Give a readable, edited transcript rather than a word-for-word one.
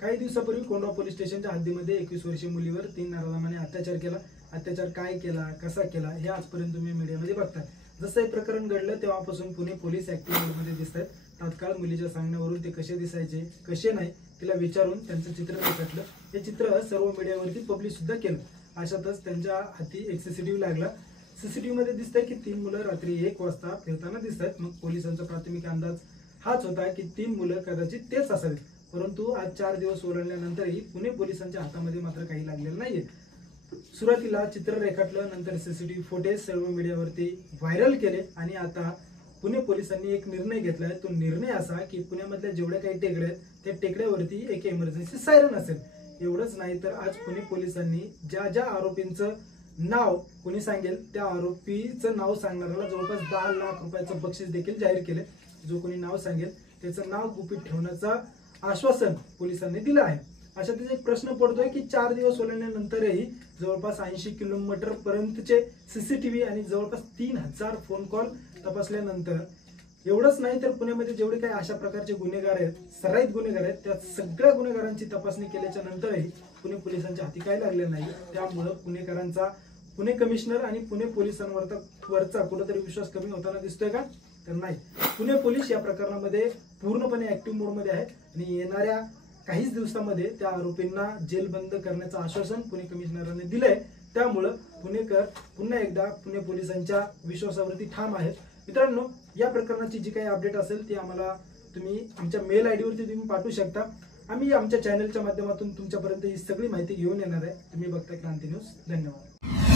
काही दिवसापूर्वी कोंढवा पोलीस स्टेशनच्या हद्दीमध्ये 21 वर्षीय मुलीवर 3 नराधमांनी अत्याचार केला। अत्याचार काय केला, कसा केला हे आजपर्यंत तुम्ही मीडियामध्ये बघताय। जसं हे प्रकरण घडलं तेव्हापासून पुणे पोलीस ऍक्टिव्ह मोडमध्ये दिसतात। तात्काळ मुलीच्या सांगण्यावरून ते कसे दिसायचे कसे नाही तिला विचारून त्यांचं चित्र रेखाटलं। हे चित्र सर्व मीडियावरती पब्लिश सुद्धा केलं। अशातच त्यांच्या हाती एक सीसीटीव्ही लागला। सीसीटीव्ही मध्ये दिसतंय की 3 मुलं रात्री 1 वाजता फिरताना दिसतात। मग पोलिसांचा प्राथमिक अंदाज हाच होता की 3 मुलं कदाचित तेच असावेत। परंतु आज 4 दिवस ओलांडल्यानंतरही पुणे पोलिसांच्या हातामध्ये मात्र काही लागलेलं नाहीये। सुरुवातीला चित्र रेखाटलं, नंतर सीसीटीव्ही फुटेज सर्व मीडियावरती व्हायरल केले आणि आता पुणे पोलिसांनी एक निर्णय घेतलाय। तो निर्णय असा की पुण्यामधल्या जेवढ्या काही टेकड्या आहेत त्या टेकड्यावरती एक इमर्जन्सी सायरन असेल। एवढंच नाही तर आज पुणे पोलिसांनी ज्या आरोपींचं नाव कोणी सांगेल त्या आरोपीचं नाव सांगणाऱ्याला जवळपास 10 लाख रुपयाचं बक्षीस देखील जाहीर केले। जो कोणी नाव सांगेल त्याचं नाव गुपित ठेवण्याचा आश्वासन पोलिसांनी दिलं आहे। अशातच एक प्रश्न पडतोय की 4 दिवस ओलांडल्यानंतरही जवळपास 80 किलोमीटर पर्यंतचे सीसीटीव्ही आणि जवळपास 3000 फोन कॉल तपासल्यानंतर एवढंच नाही तर पुण्यामध्ये जेवढे काही अशा प्रकारचे गुन्हेगार आहेत, सराईत गुन्हेगार आहेत, त्या सगळ्या गुन्हेगारांची तपासणी केल्याच्या नंतरही पुणे पोलिसांच्या हाती काय लागले नाही। त्यामुळे पुणेकरांचा पुणे कमिशनर आणि पुणे पोलिसांवरचा कुठेतरी विश्वास कमी होताना दिसतोय का? तर नाही। पुणे पोलीस या प्रकरणामध्ये पूर्णपणे ऍक्टिव्ह मोडमध्ये आहे आणि येणाऱ्या काहीच दिवसांमध्ये त्या आरोपींना जेलबंद करण्याचं आश्वासन पुणे कमिशनरांनी दिलंय। त्यामुळे पुणेकर पुन्हा एकदा पुणे पोलिसांच्या विश्वासावरती ठाम आहेत। मित्रांनो, या प्रकरणाची जी काही अपडेट असेल ती आम्हाला तुम्ही आमच्या मेल आयडी वरती तुम्ही पाठवू शकता। आम्ही आमच्या चॅनलच्या माध्यमातून तुमच्यापर्यंत ही सगळी माहिती घेऊन येणार आहे। तुम्ही बघताय क्रांती न्यूज। धन्यवाद।